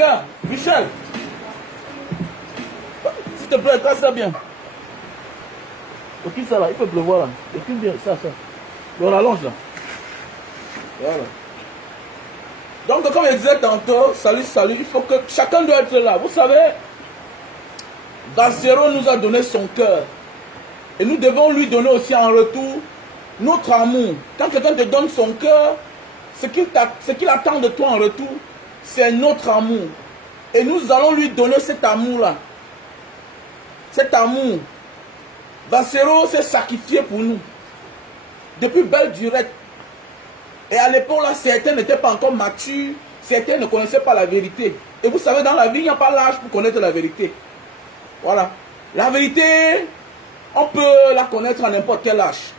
Gars, Michel, s'il te plaît, trace ça bien. Ok, ça là, il peut pleuvoir là. Écoute bien, ça. Le rallonge là. Voilà. Donc, comme je disais tantôt, salut, il faut que chacun doit être là. Vous savez, Vassero nous a donné son cœur. Et nous devons lui donner aussi en retour notre amour. Quand quelqu'un te donne son cœur, ce qu'il attend de toi en retour, c'est notre amour. Et nous allons lui donner cet amour-là. Cet amour. Vassero s'est sacrifié pour nous. Depuis belle durée. Et à l'époque, là, certains n'étaient pas encore matures. Certains ne connaissaient pas la vérité. Et vous savez, dans la vie, il n'y a pas l'âge pour connaître la vérité. Voilà. La vérité, on peut la connaître à n'importe quel âge.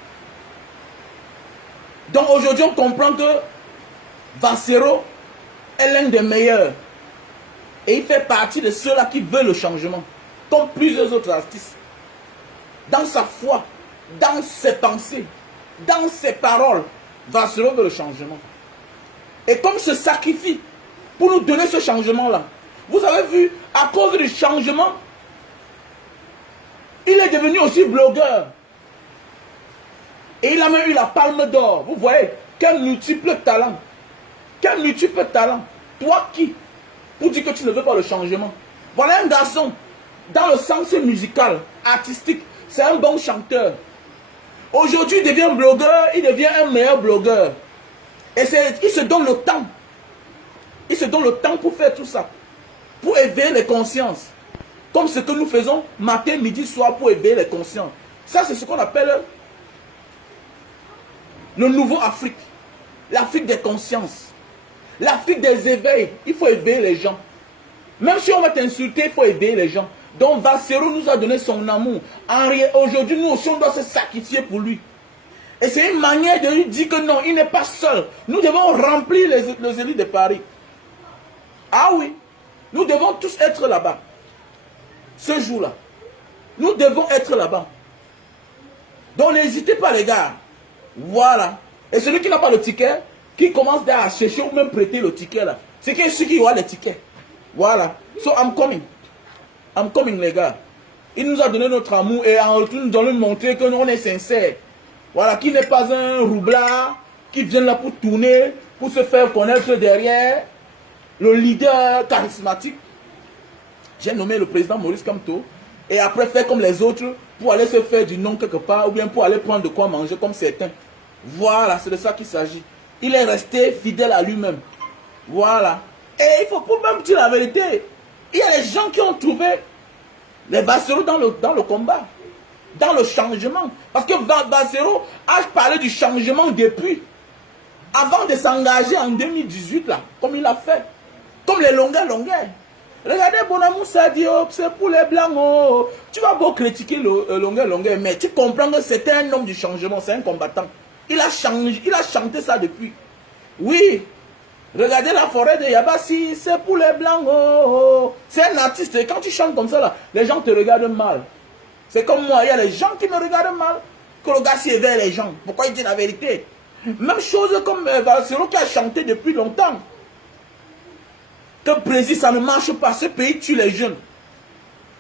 Donc aujourd'hui, on comprend que Vassero est l'un des meilleurs. Et il fait partie de ceux-là qui veulent le changement. Comme plusieurs autres artistes. Dans sa foi, dans ses pensées, dans ses paroles, Vassero veut le changement. Et comme il se sacrifie pour nous donner ce changement-là. Vous avez vu, à cause du changement, il est devenu aussi blogueur. Et il a même eu la palme d'or. Vous voyez, quel multiple talent. Quel multiple talent. Toi qui, pour dire que tu ne veux pas le changement. Voilà un garçon, dans le sens musical, artistique, c'est un bon chanteur. Aujourd'hui, il devient blogueur, il devient un meilleur blogueur. Et il se donne le temps. Il se donne le temps pour faire tout ça. Pour éveiller les consciences. Comme ce que nous faisons matin, midi, soir pour éveiller les consciences. Ça, c'est ce qu'on appelle le nouveau Afrique. L'Afrique des consciences. L'Afrique des éveils. Il faut éveiller les gens. Même si on va t'insulter, il faut éveiller les gens. Donc Vassero nous a donné son amour. Aujourd'hui, nous aussi, on doit se sacrifier pour lui. Et c'est une manière de lui dire que non, il n'est pas seul. Nous devons remplir les élites de Paris. Ah oui, nous devons tous être là-bas. Ce jour-là. Nous devons être là-bas. Donc n'hésitez pas les gars. Voilà. Et celui qui n'a pas le ticket, qui commence à chercher ou même prêter le ticket là, c'est celui qui aura le ticket. Voilà. So I'm coming. I'm coming les gars. Il nous a donné notre amour et en retour nous allons lui montrer que nous on est sincère. Voilà, qui n'est pas un roublard, qui vient là pour tourner, pour se faire connaître derrière le leader charismatique. J'ai nommé le président Maurice Kamto. Et après faire comme les autres, pour aller se faire du nom quelque part, ou bien pour aller prendre de quoi manger comme certains. Voilà, c'est de ça qu'il s'agit. Il est resté fidèle à lui-même. Voilà. Et il faut même dire la vérité. Il y a des gens qui ont trouvé les Vassero dans le combat. Dans le changement. Parce que Vassero a parlé du changement depuis. Avant de s'engager en 2018, là, comme il a fait. Comme les longueurs. Regardez, Bonamou Sadio, c'est pour les blancs. Oh. Tu vas beau critiquer le longueur, mais tu comprends que c'était un homme du changement, c'est un combattant. Il a chanté ça depuis. Oui. Regardez la forêt de Yabassi, c'est pour les blancs. Oh. C'est un artiste. Et quand tu chantes comme ça, là, les gens te regardent mal. C'est comme moi, il y a des gens qui me regardent mal. Que le gars s'y éveille les gens. Pourquoi il dit la vérité? Même chose comme Vassero qui a chanté depuis longtemps. Que Brésil, ça ne marche pas. Ce pays tue les jeunes.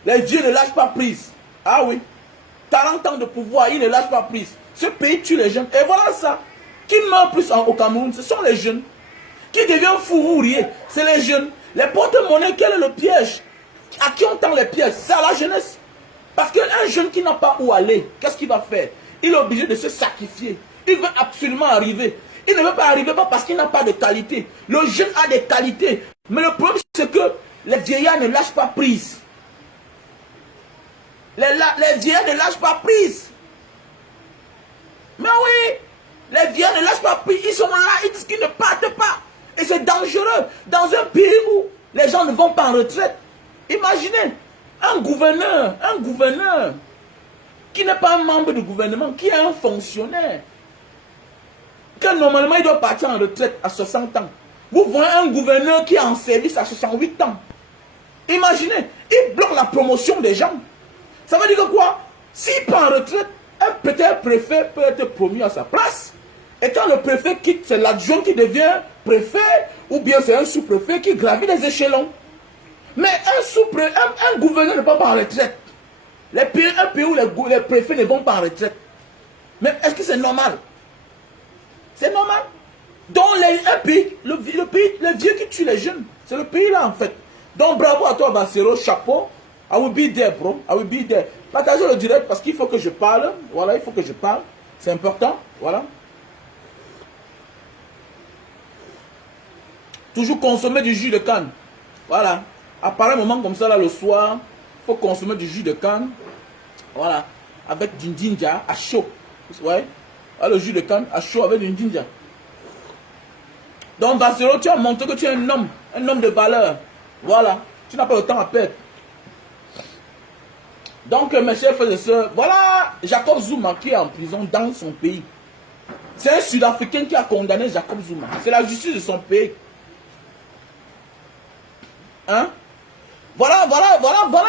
Les vieux ne lâchent pas prise. Ah oui. 40 ans de pouvoir, ils ne lâchent pas prise. Ce pays tue les jeunes. Et voilà ça. Qui meurt plus au Cameroun, ce sont les jeunes. Qui devient fou ou rier, c'est les jeunes. Les porte-monnaies, quel est le piège? À qui on tend les pièges? C'est à la jeunesse. Parce qu'un jeune qui n'a pas où aller, qu'est-ce qu'il va faire? Il est obligé de se sacrifier. Il veut absolument arriver. Il ne veut pas arriver pas parce qu'il n'a pas de qualité. Le jeune a des qualités. Mais le problème, c'est que les vieillards ne lâchent pas prise. Les vieillards ne lâchent pas prise. Mais oui, les vieillards ne lâchent pas prise. Ils sont là, ils disent qu'ils ne partent pas. Et c'est dangereux. Dans un pays où les gens ne vont pas en retraite. Imaginez, un gouverneur qui n'est pas un membre du gouvernement, qui est un fonctionnaire, que normalement il doit partir en retraite à 60 ans. Vous voyez un gouverneur qui est en service à 68 ans. Imaginez, il bloque la promotion des gens. Ça veut dire que quoi? S'il part en retraite, un peut-être préfet peut être promu à sa place. Et quand le préfet quitte, c'est l'adjoint qui devient préfet, ou bien c'est un sous-préfet qui gravit les échelons. Mais un gouverneur ne va pas en retraite. Un pays où les préfets ne vont pas en retraite. Mais est-ce que c'est normal? C'est normal. Donc un pays, le pays, les vieux qui tuent les jeunes. C'est le pays là en fait. Donc bravo à toi Bassero, chapeau. I will be there bro, I will be there. Partagez le direct parce qu'il faut que je parle. Voilà, il faut que je parle. C'est important, voilà. Toujours consommer du jus de canne. Voilà. À pareil moment comme ça là le soir, il faut consommer du jus de canne. Voilà. Avec du ginger à chaud. Ouais. Le jus de canne à chaud avec du ginger. Donc Bassero, tu as montré que tu es un homme de valeur. Voilà. Tu n'as pas le temps à perdre. Donc mes chers frères et sœurs, voilà Jacob Zuma qui est en prison dans son pays. C'est un Sud-Africain qui a condamné Jacob Zuma. C'est la justice de son pays. Hein? Voilà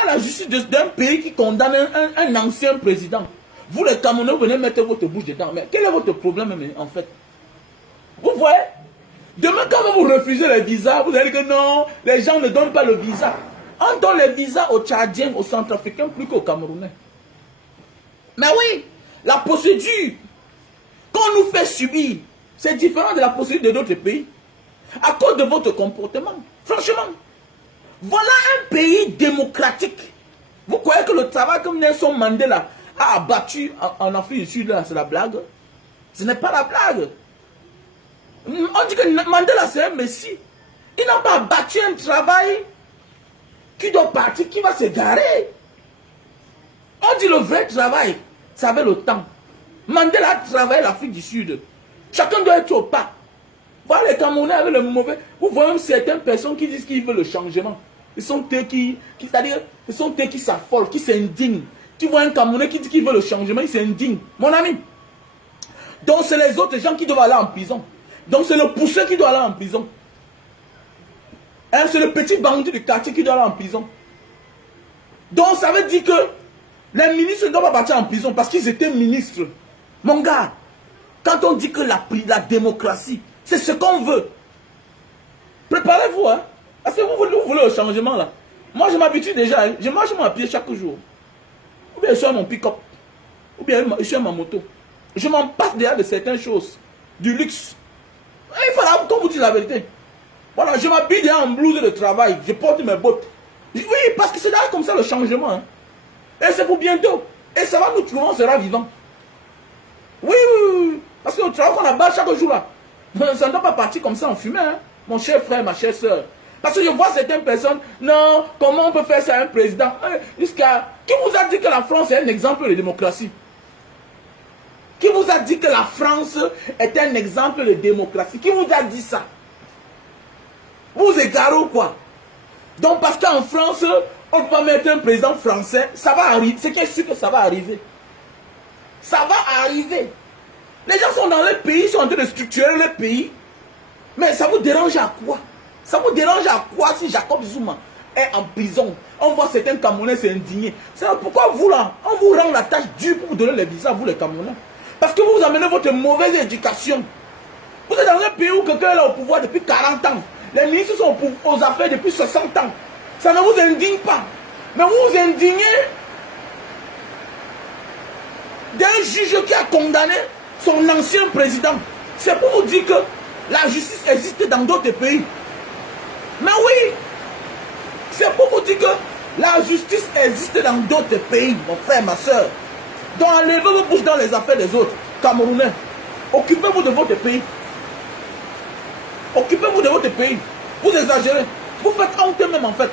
la justice d'un pays qui condamne un ancien président. Vous les Camerounais, vous venez mettre votre bouche dedans. Mais quel est votre problème en fait? Vous voyez? Demain, quand vous refusez les visas, vous allez dire que non, les gens ne donnent pas le visa. On donne les visas aux Tchadiens, aux Centrafricains, plus qu'aux Camerounais. Mais oui, la procédure qu'on nous fait subir, c'est différent de la procédure de d'autres pays. À cause de votre comportement. Franchement, voilà un pays démocratique. Vous croyez que le travail comme Nelson Mandela a abattu en Afrique du Sud, c'est la blague? Ce n'est pas la blague. On dit que Mandela c'est un messie. Il n'a pas abattu un travail qui doit partir, qui va se garer. On dit le vrai travail, ça avait le temps. Mandela a travaillé l'Afrique du Sud. Chacun doit être au pas. Voilà les Camerounais avec le mauvais. Vous voyez même certaines personnes qui disent qu'ils veulent le changement. Ils sont eux c'est-à-dire, ils sont eux qui s'affolent, qui s'indignent. Tu vois un Camerounais qui dit qu'il veut le changement, il s'indigne. Mon ami. Donc c'est les autres gens qui doivent aller en prison. Donc c'est le pousseur qui doit aller en prison. Hein, c'est le petit bandit du quartier qui doit aller en prison. Donc ça veut dire que les ministres ne doivent pas partir en prison parce qu'ils étaient ministres. Mon gars, quand on dit que la démocratie, c'est ce qu'on veut. Préparez-vous, hein. Parce que vous voulez le changement là. Moi je m'habitue déjà, je marche à pied chaque jour. Ou bien je suis à mon pick-up. Ou bien je suis à ma moto. Je m'en passe déjà de certaines choses. Du luxe. Il faudra qu'on vous dise la vérité. Voilà, je m'habille déjà en blouse de travail. Je porte mes bottes. Oui, parce que c'est là comme ça le changement. Hein. Et c'est pour bientôt. Et ça va nous trouver, on sera vivant. Oui. Parce que le travail qu'on a bas chaque jour là, ça ne doit pas partir comme ça en fumée. Hein. Mon cher frère, ma chère soeur. Parce que je vois certaines personnes, non, comment on peut faire ça à un président? Qui vous a dit que la France est un exemple de démocratie? Qui vous a dit que la France est un exemple de démocratie? Qui vous a dit ça? Vous égarez ou quoi? Donc parce qu'en France, on ne peut pas mettre un président français, ça va arriver. C'est qui est sûr que ça va arriver? Ça va arriver. Les gens sont dans le pays, ils sont en train de structurer le pays. Mais ça vous dérange à quoi? Ça vous dérange à quoi si Jacob Zuma est en prison? On voit certains Camerounais s'indigner. C'est pourquoi vous là, on vous rend la tâche dure pour vous donner les visas, vous les Camerounais. Parce que vous amenez votre mauvaise éducation. Vous êtes dans un pays où quelqu'un est là au pouvoir depuis 40 ans. Les ministres sont aux affaires depuis 60 ans. Ça ne vous indigne pas. Mais vous vous indignez d'un juge qui a condamné son ancien président. C'est pour vous dire que la justice existe dans d'autres pays. Mais oui, c'est pour vous dire que la justice existe dans d'autres pays, mon frère, ma soeur. Donc enlevez vos bouches dans les affaires des autres, Camerounais. Occupez-vous de votre pays. Occupez-vous de votre pays. Vous exagérez. Vous faites honte même en fait.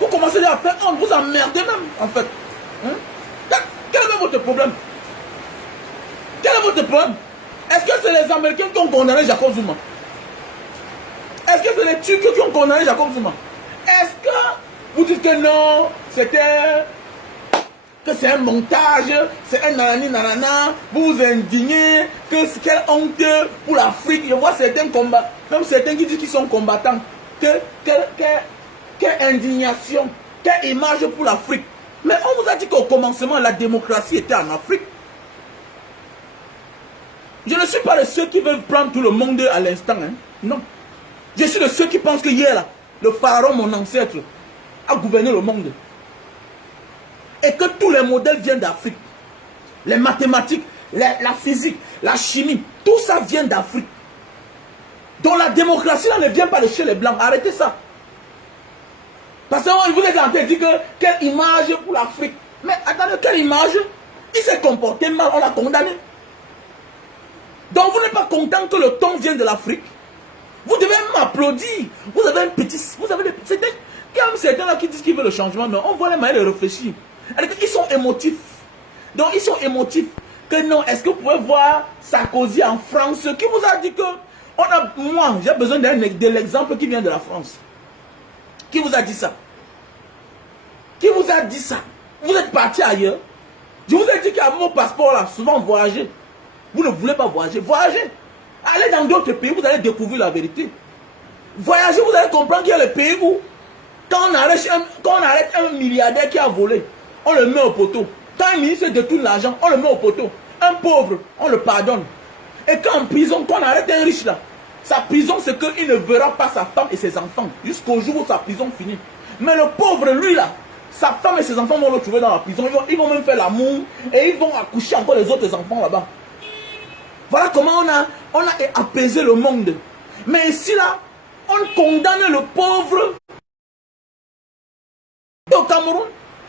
Vous commencez à faire honte. Vous emmerdez même en fait. Hein? Quel est votre problème? Quel est votre problème? Est-ce que c'est les Américains qui ont condamné Jacob Zuma? Est-ce que c'est les Turcs qui ont condamné Jacob Zuma? Est-ce que vous dites que non, que c'est un montage, c'est un nanani nanana, vous vous indignez, que c'est quelle honte pour l'Afrique. Je vois certains combats, même certains qui disent qu'ils sont combattants. Quelle indignation, quelle image pour l'Afrique. Mais on vous a dit qu'au commencement, la démocratie était en Afrique. Je ne suis pas de ceux qui veulent prendre tout le monde à l'instant. Hein. Non. Je suis de ceux qui pensent que hier, là, le pharaon, mon ancêtre, a gouverné le monde. Et que tous les modèles viennent d'Afrique. Les mathématiques, la physique, la chimie, tout ça vient d'Afrique. Donc la démocratie là ne vient pas de chez les Blancs. Arrêtez ça. Parce que vous êtes en train de dire que quelle image pour l'Afrique. Mais attendez, quelle image? Il s'est comporté mal, on l'a condamné. Donc vous n'êtes pas content que le ton vienne de l'Afrique. Vous devez m'applaudir. Vous avez un petit... Vous avez des... Il y a même certains là qui disent qu'ils veulent le changement, mais on voit les manières de réfléchir. Ils sont émotifs. Donc ils sont émotifs. Que non, est-ce que vous pouvez voir Sarkozy en France qui vous a dit que... Moi, j'ai besoin de l'exemple qui vient de la France. Qui vous a dit ça? Qui vous a dit ça? Vous êtes parti ailleurs. Je vous ai dit qu'à mon passeport là, souvent voyager. Vous ne voulez pas voyager. Voyagez. Allez dans d'autres pays, vous allez découvrir la vérité. Voyagez, vous allez comprendre qu'il y a le pays où, quand on arrête un milliardaire qui a volé, on le met au poteau. Quand un ministre détourne l'argent, on le met au poteau. Un pauvre, on le pardonne. Et quand en prison, quand on arrête un riche là, sa prison c'est qu'il ne verra pas sa femme et ses enfants jusqu'au jour où sa prison finit. Mais le pauvre, lui là, sa femme et ses enfants vont le trouver dans la prison. Ils vont même faire l'amour et ils vont accoucher encore les autres enfants là-bas. Voilà comment on a apaisé le monde. Mais ici là, on condamne le pauvre. Au Cameroun,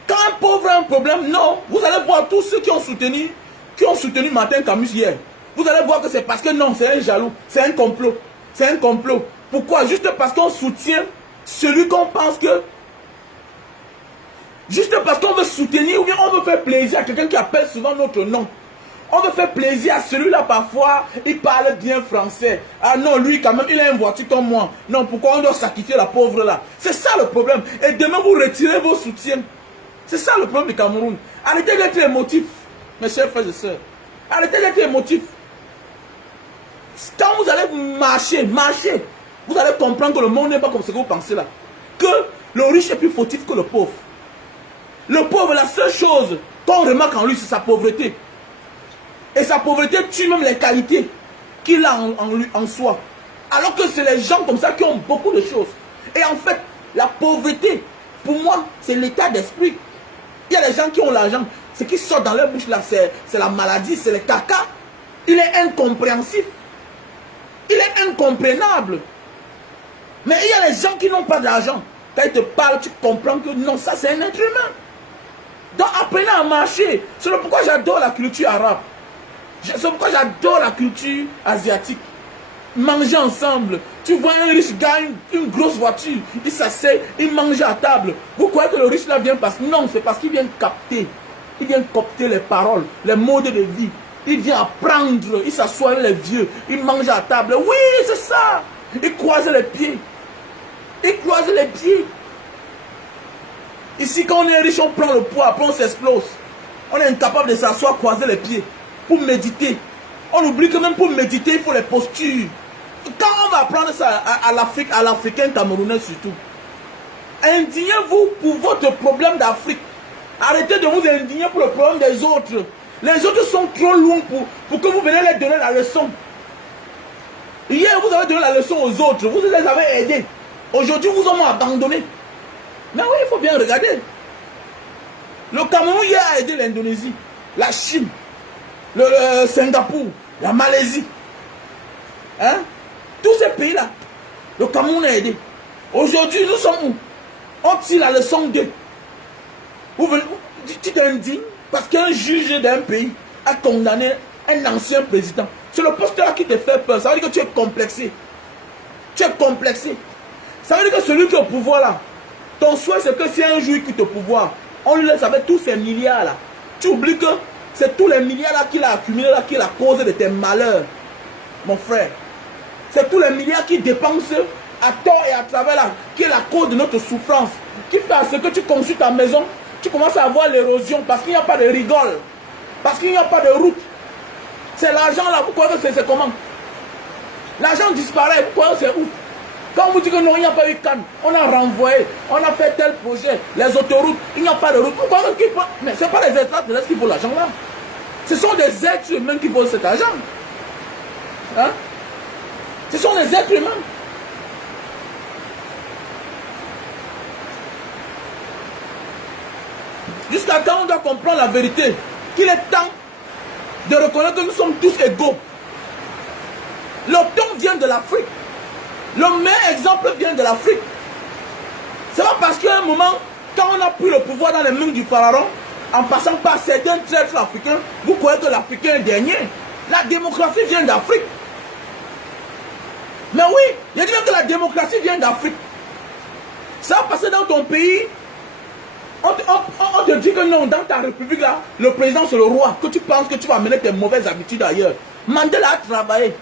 quand un pauvre a un problème, non, vous allez voir tous ceux qui ont soutenu Martin Camus hier. Vous allez voir que c'est parce que non, c'est un jaloux, c'est un complot. C'est un complot. Pourquoi? Juste parce qu'on soutient celui qu'on pense que... Juste parce qu'on veut soutenir ou bien on veut faire plaisir à quelqu'un qui appelle souvent notre nom. On veut faire plaisir à celui-là parfois, il parle bien français. Ah non, lui quand même, il a une voiture comme moi. Non, pourquoi on doit sacrifier la pauvre là? C'est ça le problème. Et demain, vous retirez vos soutiens. C'est ça le problème du Cameroun. Arrêtez d'être émotif, mes chers frères et sœurs. Arrêtez d'être émotif. Quand vous allez marcher, vous allez comprendre que le monde n'est pas comme ce que vous pensez là. Que le riche est plus fautif que le pauvre. Le pauvre, la seule chose qu'on remarque en lui, c'est sa pauvreté. Et sa pauvreté tue même les qualités qu'il a en soi. Alors que c'est les gens comme ça qui ont beaucoup de choses. Et en fait, la pauvreté, pour moi, c'est l'état d'esprit. Il y a des gens qui ont l'argent. Ce qui sort dans leur bouche là, c'est la maladie, c'est le caca. Il est incompréhensif. Il est incompréhensible. Mais il y a les gens qui n'ont pas d'argent. Quand ils te parlent, tu comprends que non, ça c'est un être humain. Donc apprenez à marcher. C'est pourquoi j'adore la culture arabe. C'est pourquoi j'adore la culture asiatique. Manger ensemble. Tu vois un riche gagne une grosse voiture. Il s'assied, il mange à table. Vous croyez que le riche là vient parce que... Non, c'est parce qu'il vient capter. Il vient capter les paroles, les modes de vie. Il vient apprendre. Il s'assoit avec les vieux. Il mange à table. Oui, c'est ça. Il croise les pieds. Il croise les pieds. Ici, quand on est riche, on prend le poids. Après, on s'explose. On est incapable de s'asseoir, croiser les pieds. Pour méditer. On oublie que même pour méditer, il faut les postures. Quand on va apprendre ça à l'Afrique, à l'Africain camerounais surtout, indignez-vous pour votre problème d'Afrique. Arrêtez de vous indigner pour le problème des autres. Les autres sont trop loin pour que vous veniez leur donner la leçon. Hier, vous avez donné la leçon aux autres. Vous les avez aidés. Aujourd'hui, vous ont abandonné. Mais oui, il faut bien regarder. Le Cameroun hier a aidé l'Indonésie, la Chine, le Singapour, la Malaisie. Hein? Tous ces pays-là, le Cameroun a aidé. Aujourd'hui, nous sommes où? On tire la leçon d'eux. Tu t'indignes parce qu'un juge d'un pays a condamné un ancien président. C'est le poste là qui te fait peur. Ça veut dire que tu es complexé. Tu es complexé. Ça veut dire que celui qui est au pouvoir là, ton souhait c'est que si un jour il quitte au pouvoir, on lui laisse avec tous ces milliards là. Tu oublies que c'est tous les milliards là qu'il a accumulés là qui est la cause de tes malheurs. Mon frère. C'est tous les milliards qui dépensent à tort et à travers là, qui est la cause de notre souffrance. Qui fait à ce que tu construis ta maison, tu commences à avoir l'érosion parce qu'il n'y a pas de rigole. Parce qu'il n'y a pas de route. C'est l'argent là, vous croyez que c'est comment? L'argent disparaît, vous croyez que c'est où? Quand on vous dit que non, il n'y a pas eu Cannes, on a renvoyé, on a fait tel projet, les autoroutes, il n'y a pas de route. Vous croyez qu'il faut... Mais ce n'est pas les extraterrestres qui font l'argent là. Ce sont des êtres humains qui posent cet argent. Hein? Ce sont les êtres humains. Jusqu'à quand on doit comprendre la vérité, qu'il est temps de reconnaître que nous sommes tous égaux. Le ton vient de l'Afrique. Le meilleur exemple vient de l'Afrique. C'est pas parce qu'à un moment, quand on a pris le pouvoir dans les mains du pharaon, en passant par certains traîtres africains, vous croyez que l'Africain est dernier. La démocratie vient d'Afrique. Mais oui, je dis même que la démocratie vient d'Afrique. Ça va passer dans ton pays. On te dit que non, dans ta république là, le président c'est le roi, que tu penses que tu vas mener tes mauvaises habitudes ailleurs. Mandela a travaillé.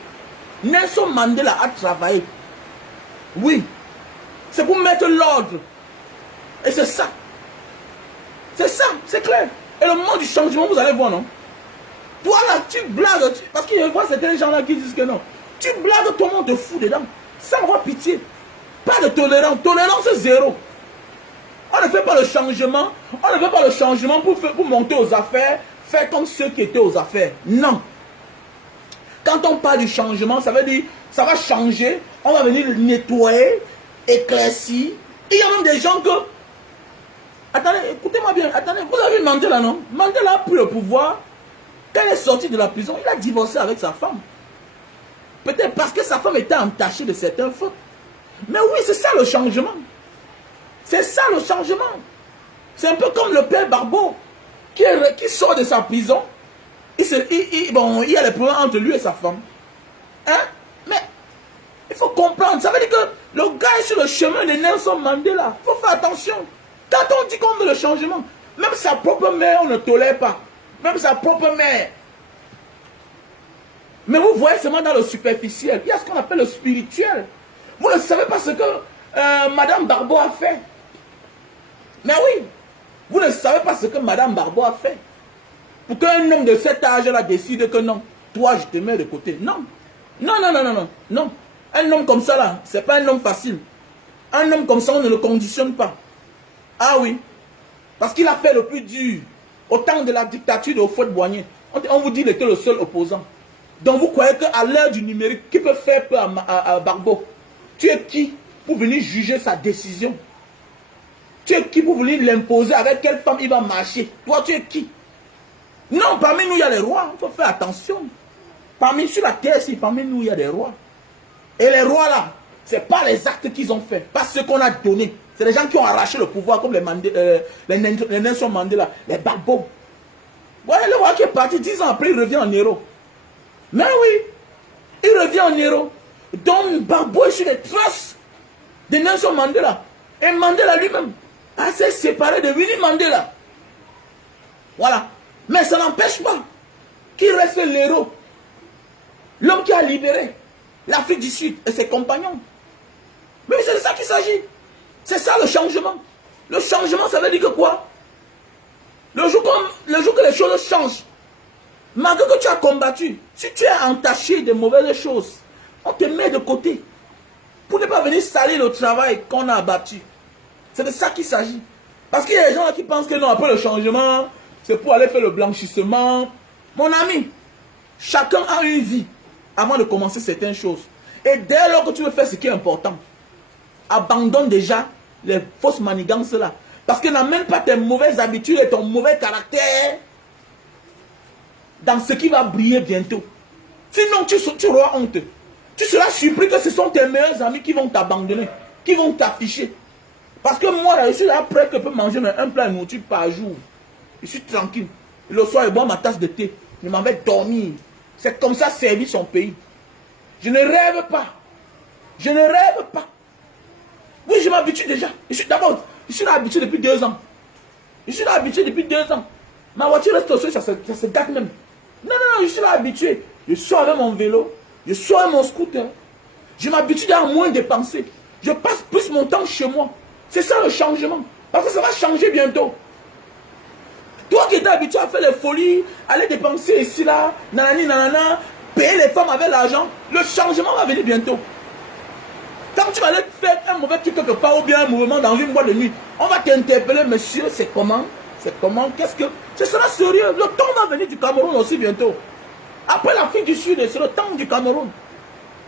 Nelson Mandela a travaillé. Oui. C'est pour mettre l'ordre. Et c'est ça. C'est ça, c'est clair. Et le moment du changement, vous allez voir, non? Toi là, tu blagues, parce qu'il y a certains gens là qui disent que non. Tu blagues, tout le monde te fout dedans. Sans avoir pitié. Pas de tolérance. Tolérance c'est zéro. On ne fait pas le changement. On ne fait pas le changement pour monter aux affaires, faire comme ceux qui étaient aux affaires. Non. Quand on parle du changement, ça veut dire, ça va changer. On va venir nettoyer, éclaircir. Il y a même des gens que... Attendez, écoutez-moi bien. Attendez, vous avez vu Mandela, non? Mandela a pris le pouvoir. Quand il est sorti de la prison, il a divorcé avec sa femme. Peut-être parce que sa femme était entachée de certaines fautes. Mais oui, c'est ça le changement. C'est ça le changement. C'est un peu comme le père Barbeau qui sort de sa prison. Bon, il y a les problèmes entre lui et sa femme. Hein? Mais il faut comprendre. Ça veut dire que le gars est sur le chemin de Nelson Mandela. Il faut faire attention. Quand on dit qu'on veut le changement, même sa propre mère, on ne tolère pas. Même sa propre mère. Mais vous voyez seulement dans le superficiel. Il y a ce qu'on appelle le spirituel. Vous ne savez pas ce que Madame Barbeau a fait. Mais oui, vous ne savez pas ce que Madame Barbeau a fait. Pour qu'un homme de cet âge-là décide que non, toi je te mets de côté. Non. Non, non, non, non, non. Non. Un homme comme ça là, c'est pas un homme facile. Un homme comme ça, on ne le conditionne pas. Ah oui. Parce qu'il a fait le plus dur. Au temps de la dictature de Houphouët-Boigny. On vous dit qu'il était le seul opposant. Donc vous croyez qu'à l'heure du numérique, qui peut faire peur à Barbeau? Tu es qui pour venir juger sa décision? Tu es qui pour venir l'imposer avec quelle femme il va marcher? Toi, tu es qui? Non, parmi nous, il y a les rois. Il faut faire attention. Sur la terre, parmi nous, il y a des rois. Et les rois, là, ce n'est pas les actes qu'ils ont fait, pas ce qu'on a donné. C'est les gens qui ont arraché le pouvoir, comme les Nelson Mandela, les Barbeau. Voilà le roi qui est parti 10 ans après, il revient en héros. Mais oui, il revient en héros. Donc, Barbeau est sur les traces de Nelson Mandela. Et Mandela lui-même s'est séparé de Winnie Mandela. Voilà. Mais ça n'empêche pas qu'il reste l'héros. L'homme qui a libéré l'Afrique du Sud et ses compagnons. Mais c'est de ça qu'il s'agit. C'est ça le changement. Le changement, ça veut dire que quoi? Le jour que les choses changent, malgré que tu as combattu, si tu es entaché de mauvaises choses, on te met de côté. Pour ne pas venir salir le travail qu'on a abattu. C'est de ça qu'il s'agit. Parce qu'il y a des gens là qui pensent que non, après le changement, c'est pour aller faire le blanchissement. Mon ami, chacun a une vie avant de commencer certaines choses. Et dès lors que tu veux faire ce qui est important, abandonne déjà les fausses manigances là. Parce que n'amène pas tes mauvaises habitudes et ton mauvais caractère dans ce qui va briller bientôt. Sinon, tu auras honte. Tu seras surpris que ce sont tes meilleurs amis qui vont t'abandonner, qui vont t'afficher. Parce que moi, là, je suis là prêt que je peux manger un plat de nourriture par jour. Je suis tranquille. Le soir, je bois ma tasse de thé. Je m'en vais dormir. C'est comme ça servir son pays. Je ne rêve pas. Je ne rêve pas. Oui, je m'habitue déjà. D'abord, je suis là habitué depuis 2 ans. Je suis là habitué depuis 2 ans. Ma voiture reste au sol, ça se gâte même. Non, non, non, je suis là habitué. Je sors avec mon vélo. Je sors avec mon scooter. Je m'habitue à moins dépenser. Je passe plus mon temps chez moi. C'est ça le changement. Parce que ça va changer bientôt. Toi qui étais habitué à faire les folies, aller dépenser ici, là, nanani, nanana, payer les femmes avec l'argent, le changement va venir bientôt. Quand tu vas aller faire un mauvais truc quelque part ou bien un mouvement dans une boîte de nuit, on va t'interpeller, monsieur, c'est comment? C'est comment? Qu'est-ce que... Ce sera sérieux. Le temps va venir du Cameroun aussi bientôt. Après l'Afrique du Sud, c'est le temps du Cameroun.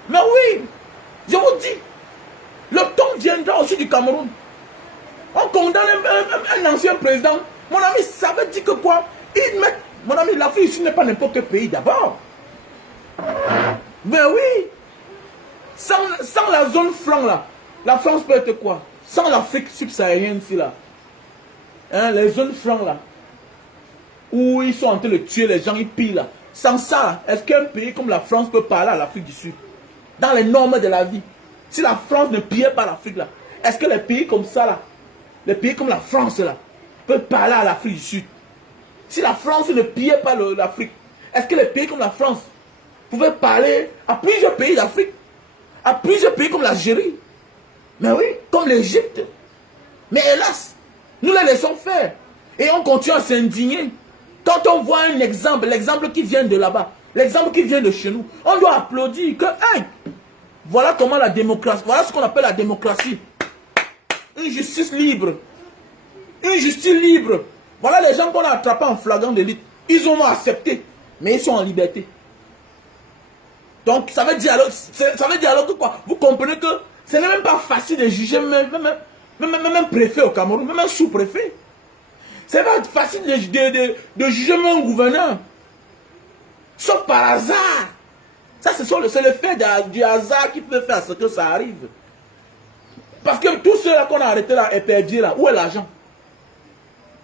Mais oui, je vous dis, le temps viendra aussi du Cameroun. On condamne un ancien président. Mon ami, ça veut dire que quoi? Mon ami, l'Afrique ici n'est pas n'importe quel pays d'abord. Mais oui, sans la zone franc là, la France peut être quoi? Sans l'Afrique subsaharienne ici là, hein, les zones francs là, où ils sont en train de tuer les gens, ils pillent là. Sans ça, est-ce qu'un pays comme la France peut parler à l'Afrique du Sud? Dans les normes de la vie. Si la France ne pillait pas l'Afrique là, est-ce que les pays comme ça là, les pays comme la France là, peuvent parler à l'Afrique du Sud? Si la France ne pillait pas l'Afrique, est-ce que les pays comme la France pouvaient parler à plusieurs pays d'Afrique? À plusieurs pays comme l'Algérie? Mais oui, comme l'Égypte. Mais hélas, nous les laissons faire. Et on continue à s'indigner. Quand on voit un exemple, l'exemple qui vient de là-bas, l'exemple qui vient de chez nous, on doit applaudir que, hey, voilà comment la démocratie, voilà ce qu'on appelle la démocratie. Une justice libre. Une justice libre. Voilà les gens qu'on a attrapés en flagrant délit. Ils ont accepté, mais ils sont en liberté. Donc ça veut dire alors que quoi? Vous comprenez que ce n'est même pas facile de juger même un préfet au Cameroun, même un sous-préfet. Ce n'est pas facile de juger même un gouverneur. Sauf par hasard. Ça, c'est le fait du hasard qui peut faire ce que ça arrive. Parce que tous ceux-là qu'on a arrêtés là, éperviers là, où est l'argent?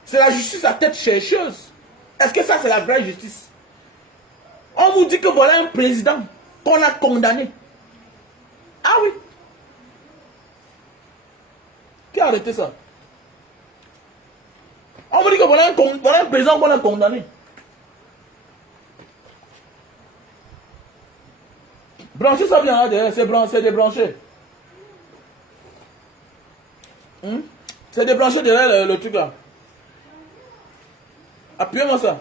C'est la justice à tête chercheuse. Est-ce que ça, c'est la vraie justice? On vous dit que voilà un président qu'on a condamné. Ah oui. Qui a arrêté ça? On vous dit que voilà un président qu'on a condamné. Branchez ça bien là derrière, c'est débranché. C'est débranché derrière le truc là. Appuyez-moi ça.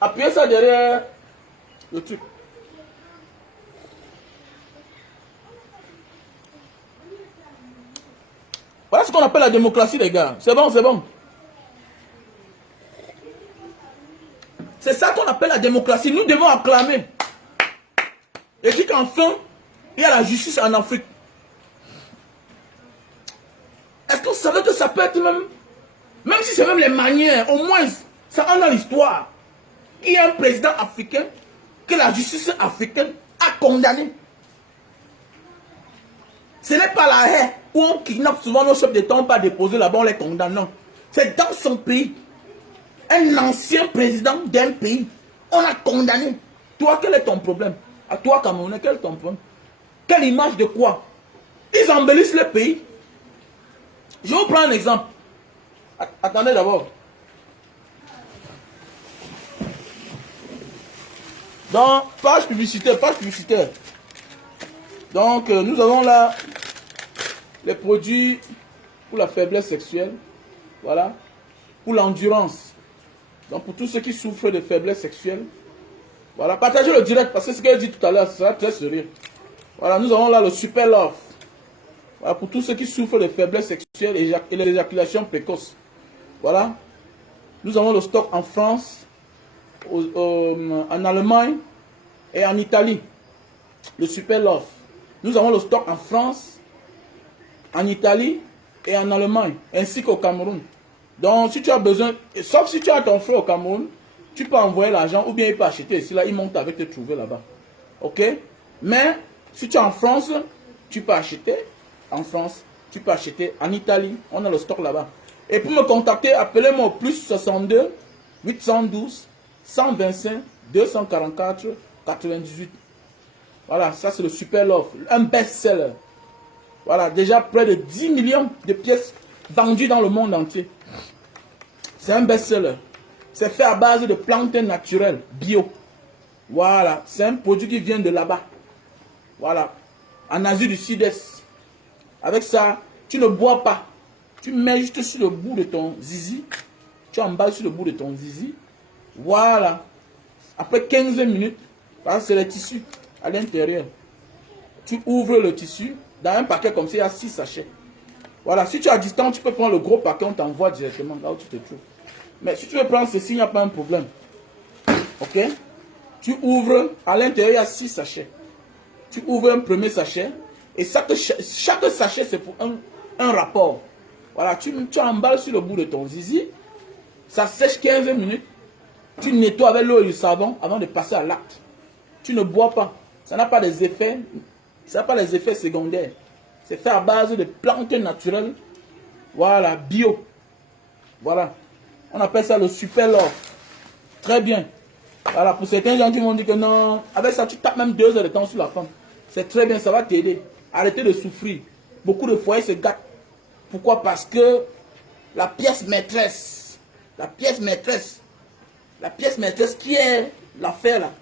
Appuyez ça derrière le truc. Voilà ce qu'on appelle la démocratie, les gars. C'est bon, c'est bon. C'est ça qu'on appelle la démocratie. Nous devons acclamer. Et puis qu'enfin, il y a la justice en Afrique. Est-ce que vous savez que ça peut être même si c'est même les manières, au moins, ça en a l'histoire. Il y a un président africain que la justice africaine a condamné. Ce n'est pas la haie où on kidnappe souvent nos chefs d'État, on pas déposer là-bas, on les condamne. Non. C'est dans son pays. Un ancien président d'un pays, on a condamné. Toi, quel est ton problème? À toi, Camerounais, quel est ton problème? Quelle image de quoi? Ils embellissent le pays. Je vous prends un exemple. Attendez d'abord. Dans page publicitaire. Donc, nous avons là les produits pour la faiblesse sexuelle. Voilà. Pour l'endurance. Donc, pour tous ceux qui souffrent de faiblesse sexuelle. Voilà. Partagez le direct parce que ce que j'ai dit tout à l'heure, ça sera très sérieux. Voilà. Nous avons là le Super Love. Voilà. Pour tous ceux qui souffrent de faiblesse sexuelle et l'éjaculation précoce. Voilà. Nous avons le stock en France, en Allemagne et en Italie. Le Super Love. Nous avons le stock en France, en Italie et en Allemagne, ainsi qu'au Cameroun. Donc, si tu as besoin, sauf si tu as ton frère au Cameroun, tu peux envoyer l'argent ou bien il peut acheter ici, là, il monte avec te trouver là-bas. Ok? Mais, si tu es en France, tu peux acheter en France, tu peux acheter en Italie, on a le stock là-bas. Et pour me contacter, appelez-moi au plus 62 812 125 244 98. Voilà, ça c'est le Super Love, un best-seller. Voilà, déjà près de 10 millions de pièces vendues dans le monde entier. C'est un best-seller. C'est fait à base de plantes naturelles, bio. Voilà, c'est un produit qui vient de là-bas. Voilà, en Asie du Sud-Est. Avec ça, tu ne bois pas. Tu mets juste sur le bout de ton zizi. Tu emballes sur le bout de ton zizi. Voilà. Après 15 minutes, parce que c'est le tissu à l'intérieur. Tu ouvres le tissu. Dans un paquet comme ça, il y a 6 sachets. Voilà. Si tu es à distance, tu peux prendre le gros paquet, on t'envoie directement là où tu te trouves. Mais si tu veux prendre ceci, il n'y a pas un problème. Ok? Tu ouvres, à l'intérieur, il y a 6 sachets. Tu ouvres un premier sachet et chaque sachet, c'est pour un rapport. Voilà, tu emballes sur le bout de ton zizi, ça sèche 15 minutes, tu nettoies avec l'eau et le savon avant de passer à l'acte. Tu ne bois pas, ça n'a pas des effets, ça n'a pas les effets secondaires. C'est fait à base de plantes naturelles, voilà, bio. Voilà, on appelle ça le super love. Très bien. Voilà, pour certains gens qui m'ont dit que non, avec ça tu tapes même 2 heures de temps sur la femme. C'est très bien, ça va t'aider. Arrêtez de souffrir. Beaucoup de foyers se gâtent. Pourquoi? Parce que la pièce maîtresse qui est l'affaire là,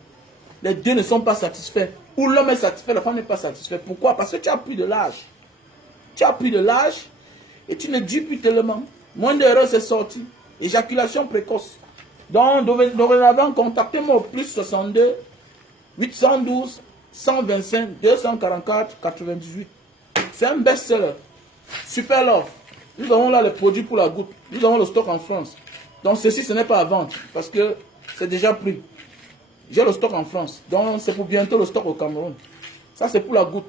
les deux ne sont pas satisfaits. Ou l'homme est satisfait, la femme n'est pas satisfaite. Pourquoi? Parce que tu as plus de l'âge. Tu as plus de l'âge et tu ne dis plus tellement. Moins d'erreurs, c'est sorti. Éjaculation précoce. Donc, dorénavant, contactez-moi au plus 62 812 125 244 98. C'est un best-seller. Super love. Nous avons là les produits pour la goutte. Nous avons le stock en France. Donc, ceci, ce n'est pas à vendre parce que c'est déjà pris. J'ai le stock en France. Donc, c'est pour bientôt le stock au Cameroun. Ça, c'est pour la goutte.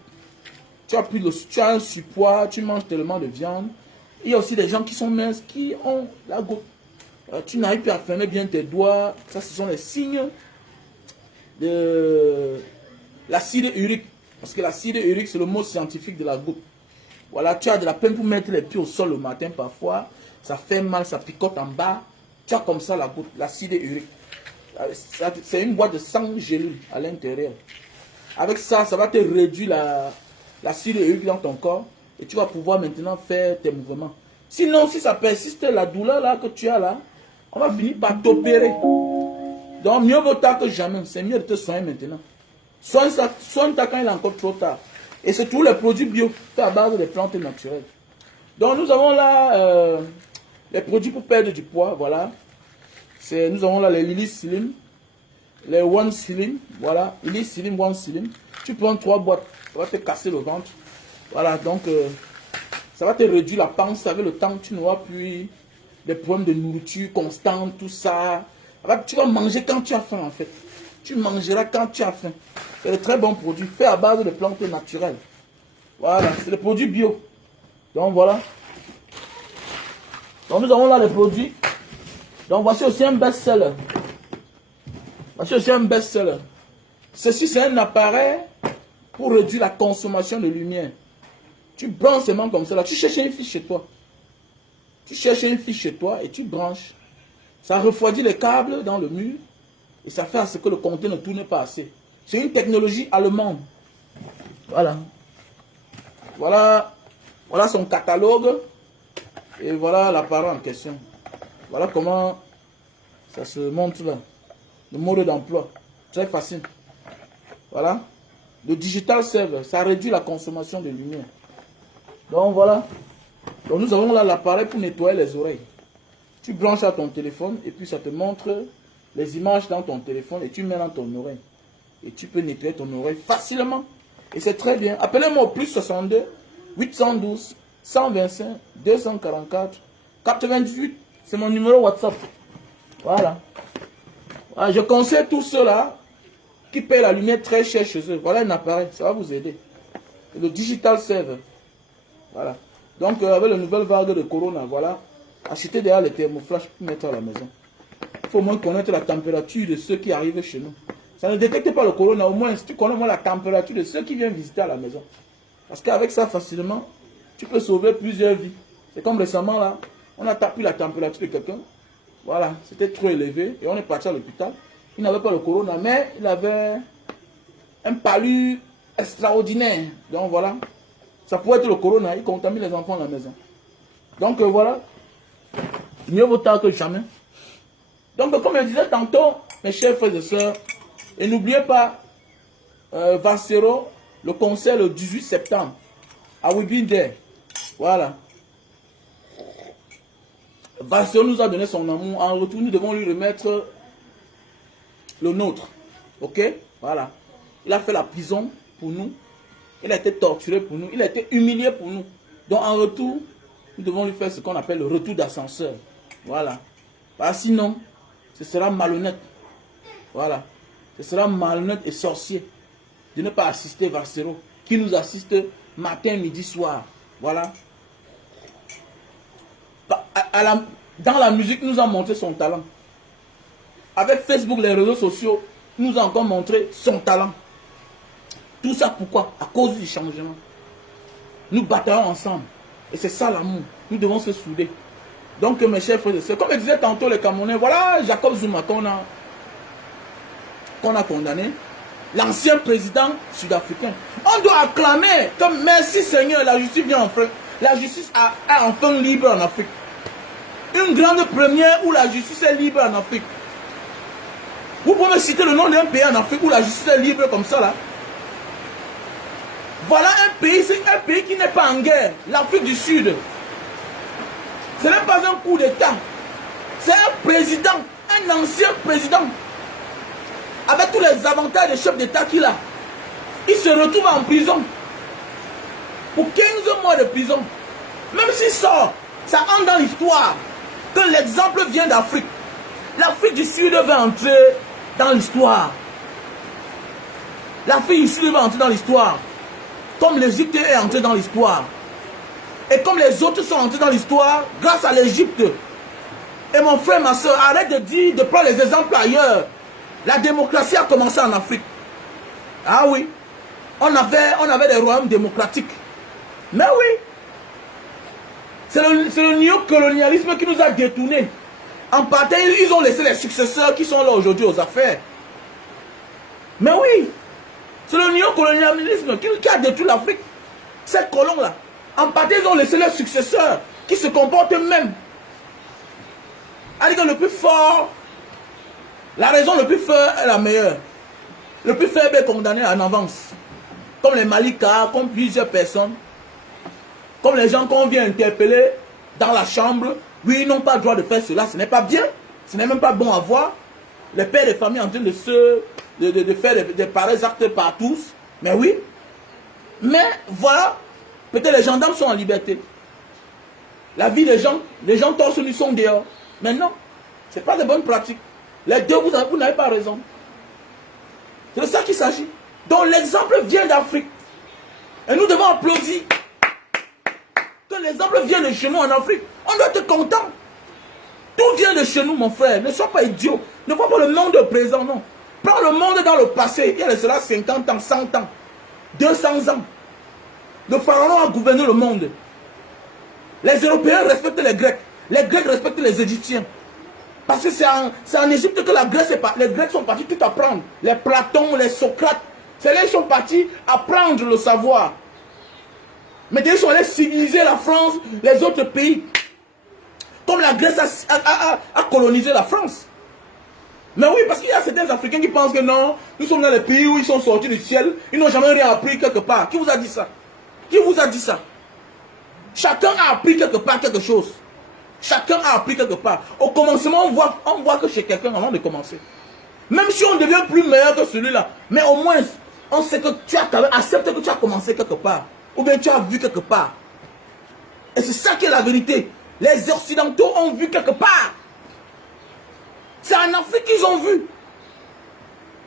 Tu as un surpoids, tu manges tellement de viande. Il y a aussi des gens qui sont minces qui ont la goutte. Tu n'arrives plus à fermer bien tes doigts. Ça, ce sont les signes de l'acide urique. Parce que l'acide urique, c'est le mot scientifique de la goutte. Voilà, tu as de la peine pour mettre les pieds au sol le matin parfois. Ça fait mal, ça picote en bas. Tu as comme ça la goutte, l'acide urique. C'est une boîte de 100 gélules à l'intérieur. Avec ça, ça va te réduire l'acide urique dans ton corps. Et tu vas pouvoir maintenant faire tes mouvements. Sinon, si ça persiste, la douleur là que tu as là, on va finir par t'opérer. Donc, mieux vaut tard que jamais. C'est mieux de te soigner maintenant. Soigne-toi quand il est encore trop tard. Et c'est tous les produits bio, faits à base des plantes naturelles. Donc, nous avons là les produits pour perdre du poids. Voilà. Nous avons là les Lily Slim, les One Slim. Voilà. Lily Slim, One Slim. Tu prends 3 boîtes. Ça va te casser le ventre. Voilà. Donc, ça va te réduire la panse. Avec le temps, tu n'auras plus des problèmes de nourriture constante, tout ça. Tu vas manger quand tu as faim, en fait. Tu mangeras quand tu as faim. C'est de très bons produits, faits à base de plantes naturelles. Voilà, c'est des produits bio. Donc, voilà. Donc, nous avons là les produits. Donc, voici aussi un best-seller. Voici aussi un best-seller. Ceci, c'est un appareil pour réduire la consommation de lumière. Tu branches seulement comme cela. Tu cherches une fiche chez toi. Tu cherches une fiche chez toi et tu branches. Ça refroidit les câbles dans le mur et ça fait à ce que le compteur ne tourne pas assez. C'est une technologie allemande. Voilà. Voilà son catalogue et voilà l'appareil en question. Voilà comment ça se montre là. Le mode d'emploi. Très facile. Voilà. Le digital server, ça réduit la consommation de lumière. Donc voilà. Donc nous avons là l'appareil pour nettoyer les oreilles. Tu branches à ton téléphone et puis ça te montre les images dans ton téléphone et tu mets dans ton oreille. Et tu peux nettoyer ton oreille facilement. Et c'est très bien. Appelez-moi au plus 62 812 125 244 98. C'est mon numéro WhatsApp. Voilà. Voilà. Je conseille tous ceux-là qui payent la lumière très cher chez eux. Voilà un appareil. Ça va vous aider. Et le digital server. Voilà. Donc avec la nouvelle vague de Corona, voilà. Achetez derrière les thermoflash pour mettre à la maison. Il faut au moins connaître la température de ceux qui arrivent chez nous. Ça ne détecte pas le corona, au moins si tu connais moins la température de ceux qui viennent visiter à la maison. Parce qu'avec ça, facilement, tu peux sauver plusieurs vies. C'est comme récemment là, on a tapé la température de quelqu'un. Voilà, c'était trop élevé et on est parti à l'hôpital. Il n'avait pas le corona, mais il avait un palu extraordinaire. Donc voilà, ça pourrait être le corona, il contamine les enfants à la maison. Donc voilà, mieux vaut tard que jamais. Donc comme je disais tantôt, mes chers frères et sœurs, et n'oubliez pas, Vassero, le concert le 18 septembre, à We Been There. Voilà. Vassero nous a donné son amour, en retour nous devons lui remettre le nôtre. Ok? Voilà. Il a fait la prison pour nous, il a été torturé pour nous, il a été humilié pour nous. Donc en retour, nous devons lui faire ce qu'on appelle le retour d'ascenseur. Voilà. Parce que sinon, ce sera malhonnête. Voilà. Ce sera malhonnête et sorcier de ne pas assister Vassero, qui nous assiste matin, midi, soir. Voilà. Dans la musique, nous a montré son talent. Avec Facebook, les réseaux sociaux, nous a encore montré son talent. Tout ça pourquoi? À cause du changement. Nous bataillons ensemble. Et c'est ça l'amour. Nous devons se souder. Donc mes chers frères et sœurs, comme je disais tantôt les Camerounais, voilà Jacob Zuma qu'on a condamné. L'ancien président sud-africain. On doit acclamer comme merci Seigneur, la justice vient enfin. La justice est enfin libre en Afrique. Une grande première où la justice est libre en Afrique. Vous pouvez me citer le nom d'un pays en Afrique où la justice est libre comme ça là. Voilà un pays, c'est un pays qui n'est pas en guerre. L'Afrique du Sud. Ce n'est pas un coup d'État. C'est un président, un ancien président. Avec tous les avantages de chef d'État qu'il a. Il se retrouve en prison. Pour 15 mois de prison. Même s'il sort, ça entre dans l'histoire. Que l'exemple vient d'Afrique. L'Afrique du Sud va entrer dans l'histoire. L'Afrique du Sud va entrer dans l'histoire. Comme l'Égypte est entrée dans l'histoire. Et comme les autres sont entrés dans l'histoire, grâce à l'Égypte. Et mon frère, ma soeur, arrête de dire, de prendre les exemples ailleurs. La démocratie a commencé en Afrique. Ah oui. On avait des royaumes démocratiques. Mais oui. C'est le néocolonialisme qui nous a détournés. En partie, ils ont laissé les successeurs qui sont là aujourd'hui aux affaires. Mais oui. C'est le néocolonialisme qui a détruit l'Afrique. Ces colons-là. En partie, ils ont laissé leurs successeurs qui se comportent eux-mêmes. C'est-à-dire que le plus fort, la raison le plus fort est la meilleure. Le plus faible est condamné en avance. Comme les Malika, comme plusieurs personnes. Comme les gens qu'on vient interpeller dans la chambre. Oui, ils n'ont pas le droit de faire cela. Ce n'est pas bien. Ce n'est même pas bon à voir. Les pères de famille en train de faire des pareils actes par tous. Mais oui. Mais voilà. Peut-être les gendarmes sont en liberté. La vie des gens torse nu sont dehors. Mais non. Ce n'est pas de bonnes pratiques. Les deux, vous n'avez pas raison. C'est de ça qu'il s'agit. Donc l'exemple vient d'Afrique. Et nous devons applaudir. Que l'exemple vient de chez nous en Afrique. On doit être content. Tout vient de chez nous, mon frère. Ne sois pas idiot. Ne vois pas le monde présent, non. Prends le monde dans le passé. Il y a de cela 50 ans, 100 ans, 200 ans. Le pharaon a gouverné le monde. Les Européens respectent les Grecs. Les Grecs respectent les Égyptiens. Parce que c'est en Égypte que la Grèce est partie. Les Grecs sont partis tout apprendre. Les Platon, les Socrates. C'est là qu'ils sont partis apprendre le savoir. Maintenant, ils sont allés civiliser la France, les autres pays. Comme la Grèce a colonisé la France. Mais oui, parce qu'il y a certains Africains qui pensent que non, nous sommes dans les pays où ils sont sortis du ciel. Ils n'ont jamais rien appris quelque part. Qui vous a dit ça? Qui vous a dit ça? Chacun a appris quelque part quelque chose. Chacun a appris quelque part. Au commencement, on voit que chez quelqu'un avant de commencer. Même si on devient plus meilleur que celui-là. Mais au moins, on sait que tu as accepté que tu as commencé quelque part. Ou bien tu as vu quelque part. Et c'est ça qui est la vérité. Les Occidentaux ont vu quelque part. C'est en Afrique qu'ils ont vu.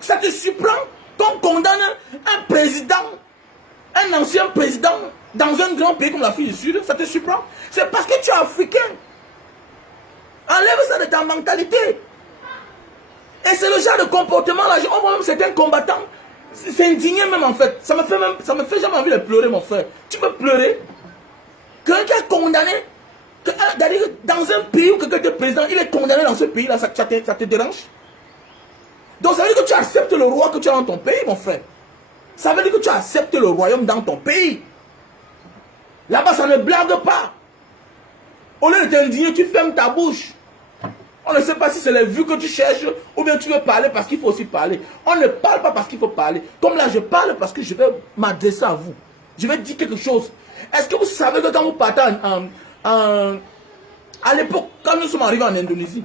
Ça te surprend qu'on condamne un président, un ancien président, dans un grand pays comme l'Afrique du Sud? Ça te surprend? C'est parce que tu es africain. Enlève ça de ta mentalité. Et c'est le genre de comportement là. On voit même certains combattants s'indigner même en fait. Ça me fait jamais envie de pleurer, mon frère. Tu peux pleurer? Quelqu'un qui est condamné, dans un pays où quelqu'un est président, il est condamné dans ce pays-là, ça te dérange? Donc ça veut dire que tu acceptes le roi que tu as dans ton pays, mon frère. Ça veut dire que tu acceptes le royaume dans ton pays. Là-bas, ça ne blague pas. Au lieu de t'indigner, tu fermes ta bouche. On ne sait pas si c'est les vues que tu cherches ou bien tu veux parler parce qu'il faut aussi parler. On ne parle pas parce qu'il faut parler. Comme là, je parle parce que je vais m'adresser à vous. Je vais dire quelque chose. Est-ce que vous savez que quand vous partez à l'époque, quand nous sommes arrivés en Indonésie,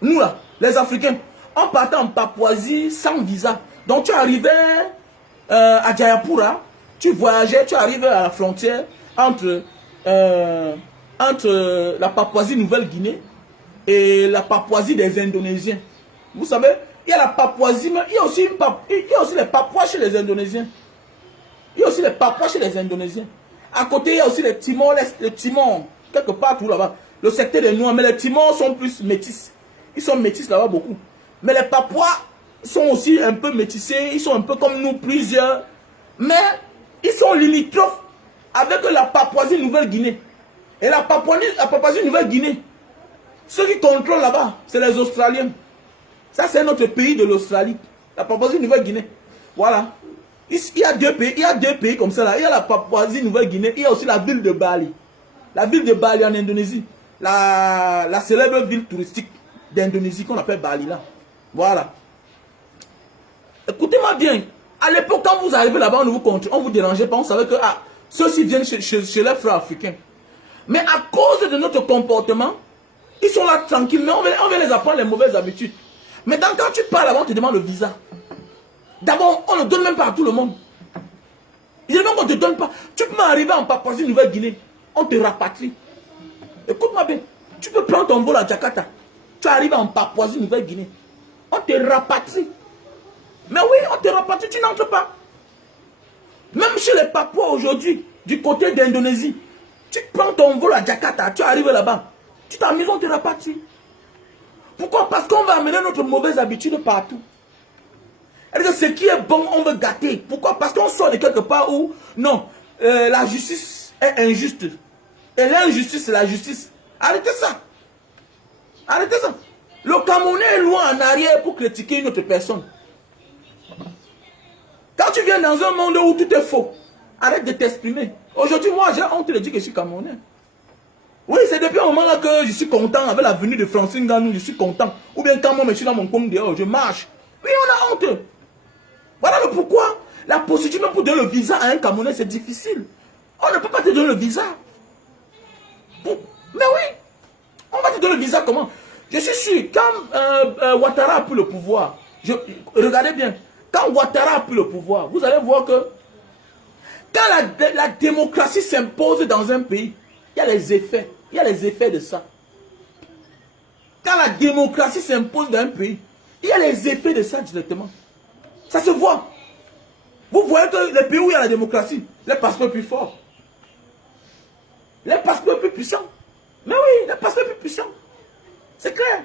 nous là, les Africains, on partait en Papouasie sans visa. Donc tu arrivais à Jayapura, tu voyageais, tu arrivais à la frontière entre la Papouasie Nouvelle-Guinée et la Papouasie des Indonésiens. Vous savez, il y a la Papouasie, mais il y a aussi, il y a aussi les Papouas chez les Indonésiens. Il y a aussi les Papouas chez les Indonésiens. À côté, il y a aussi les Timors, quelque part tout là-bas. Le secteur des Noirs, mais les Timors sont plus métis. Ils sont métis là-bas beaucoup. Mais les Papouas sont aussi un peu métissés, ils sont un peu comme nous, plusieurs. Mais ils sont limitrophes avec la Papouasie-Nouvelle-Guinée. Et la Papouasie-Nouvelle-Guinée, ceux qui contrôlent là-bas, c'est les Australiens. Ça, c'est notre pays de l'Australie. La Papouasie-Nouvelle-Guinée. Voilà. Il y a deux pays comme ça là. Il y a la Papouasie-Nouvelle-Guinée. Il y a aussi la ville de Bali. La ville de Bali en Indonésie. La célèbre ville touristique d'Indonésie qu'on appelle Bali là. Voilà. Écoutez-moi bien. À l'époque, quand vous arrivez là-bas, on vous dérangeait pas. On savait que ceux-ci viennent chez leurs frères africains. Mais à cause de notre comportement, ils sont là tranquilles. Mais on vient les apprendre les mauvaises habitudes. Mais quand tu pars là-bas, on te demande le visa. D'abord, on ne donne même pas à tout le monde. Il y a même qu'on ne te donne pas. Tu peux arriver en Papouasie-Nouvelle-Guinée. On te rapatrie. Écoute-moi bien. Tu peux prendre ton vol à Jakarta. Tu arrives en Papouasie-Nouvelle-Guinée. On te rapatrie. Mais oui, on te rapatrie, tu n'entres pas. Même chez les Papouas aujourd'hui, du côté d'Indonésie, tu prends ton vol à Jakarta, tu arrives là-bas. Tu t'amuses, on te rapatrie. Pourquoi? Parce qu'on va amener notre mauvaise habitude partout. C'est-à-dire que ce qui est bon, on veut gâter. Pourquoi? Parce qu'on sort de quelque part où, non, la justice est injuste. Et l'injustice, c'est la justice. Arrêtez ça. Arrêtez ça. Le Camerounais est loin en arrière pour critiquer une autre personne. Quand tu viens dans un monde où tout est faux, arrête de t'exprimer. Aujourd'hui, moi, j'ai honte de dire que je suis Camerounais. Oui, c'est depuis un moment là que je suis content avec la venue de Francine Ganou, je suis content. Ou bien quand moi je suis dans mon compte dehors, je marche. Oui, on a honte. Voilà le pourquoi. La procédure même pour donner le visa à un Camerounais, c'est difficile. On ne peut pas te donner le visa. Mais oui, on va te donner le visa comment? Je suis sûr, quand Ouattara a pris le pouvoir, regardez bien, quand Ouattara a pris le pouvoir, vous allez voir que quand la démocratie s'impose dans un pays, il y a les effets. Il y a les effets de ça. Quand la démocratie s'impose dans un pays, il y a les effets de ça directement. Ça se voit. Vous voyez que les pays où il y a la démocratie, les passeports plus forts. Les passeports plus puissants. Mais oui, les passeports plus puissants. C'est clair.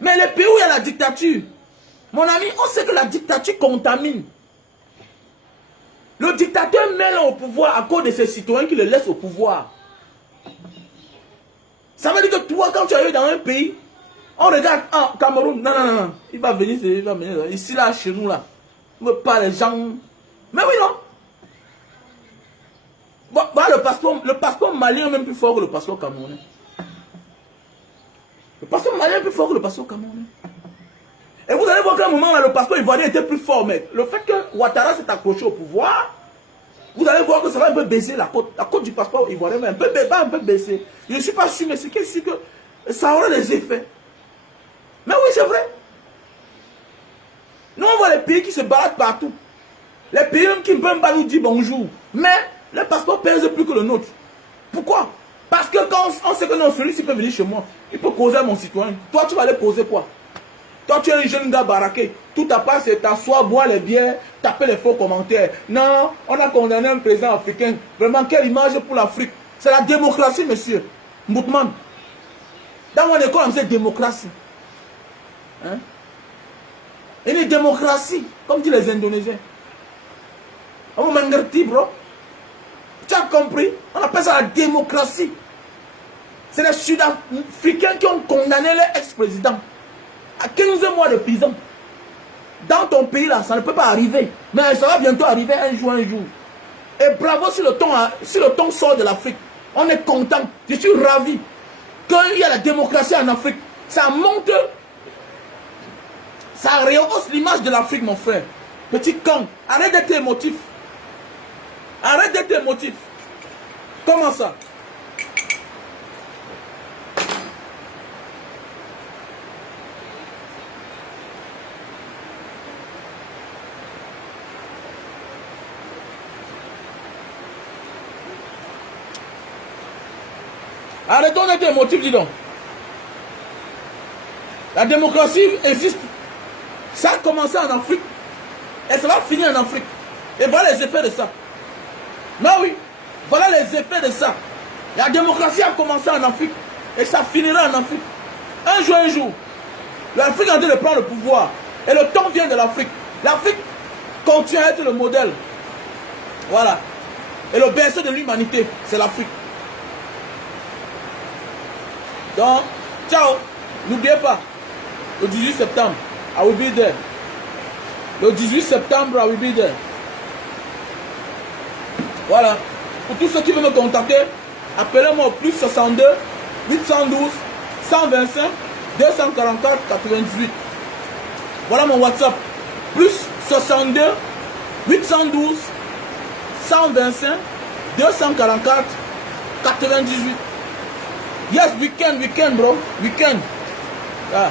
Mais les pays où il y a la dictature, mon ami, on sait que la dictature contamine. Le dictateur met là au pouvoir à cause de ses citoyens qui le laissent au pouvoir. Ça veut dire que toi, quand tu arrives dans un pays, on regarde, ah, Cameroun, non, il va venir, ici, là, chez nous, là. On ne veut pas les gens. Mais oui, non. Bon, voilà, le passeport malien est même plus fort que le passeport camerounais. Le passeport malien est plus fort que le passeport camerounais. Et vous allez voir qu'à un moment, là, le passeport ivoirien était plus fort, mais le fait que Ouattara s'est accroché au pouvoir, vous allez voir que ça va un peu baisser la côte du passeport ivoirien, mais va un peu baisser. Je ne suis pas sûr, mais c'est que ça aura des effets. Mais oui, c'est vrai. Nous, on voit les pays qui se baladent partout. Les pays même qui ne peuvent pas nous dire bonjour. Mais le passeport pèse plus que le nôtre. Pourquoi? Parce que quand on sait que non, celui-ci peut venir chez moi, il peut causer à mon citoyen. Toi, tu vas aller causer quoi? Toi, tu es un jeune gars baraqué. Tout à part, c'est t'asseoir, boire les bières, taper les faux commentaires. Non, on a condamné un président africain. Vraiment, quelle image pour l'Afrique. C'est la démocratie, monsieur. Moutman. Dans mon école, on sait démocratie. Hein? Une démocratie, comme disent les Indonésiens. On m'a bro. Tu as compris? On appelle ça la démocratie. C'est les Sud-Africains qui ont condamné leur ex-président à 15 mois de prison. Dans ton pays là, ça ne peut pas arriver. Mais ça va bientôt arriver un jour. Et bravo si le ton sort de l'Afrique. On est content. Je suis ravi qu'il y a la démocratie en Afrique. Ça monte. Ça rehausse l'image de l'Afrique, mon frère. Petit con. Arrête d'être émotif. Arrête d'être émotif. Comment ça? Arrêtons d'être émotif, dis donc. La démocratie existe. Ça a commencé en Afrique. Et ça va finir en Afrique. Et voilà les effets de ça. Mais oui, voilà les effets de ça. La démocratie a commencé en Afrique. Et ça finira en Afrique. Un jour, l'Afrique est en train de prendre le pouvoir. Et le temps vient de l'Afrique. L'Afrique continue à être le modèle. Voilà. Et le berceau de l'humanité, c'est l'Afrique. Donc, ciao. N'oubliez pas, le 18 septembre, I will be there. Le 18 septembre, I will be there. Voilà. Pour tous ceux qui veulent me contacter, appelez-moi au plus 62 812 125 244 98. Voilà mon WhatsApp. Plus 62 812 125 244 98. Yes, we can, bro. We can. Yeah.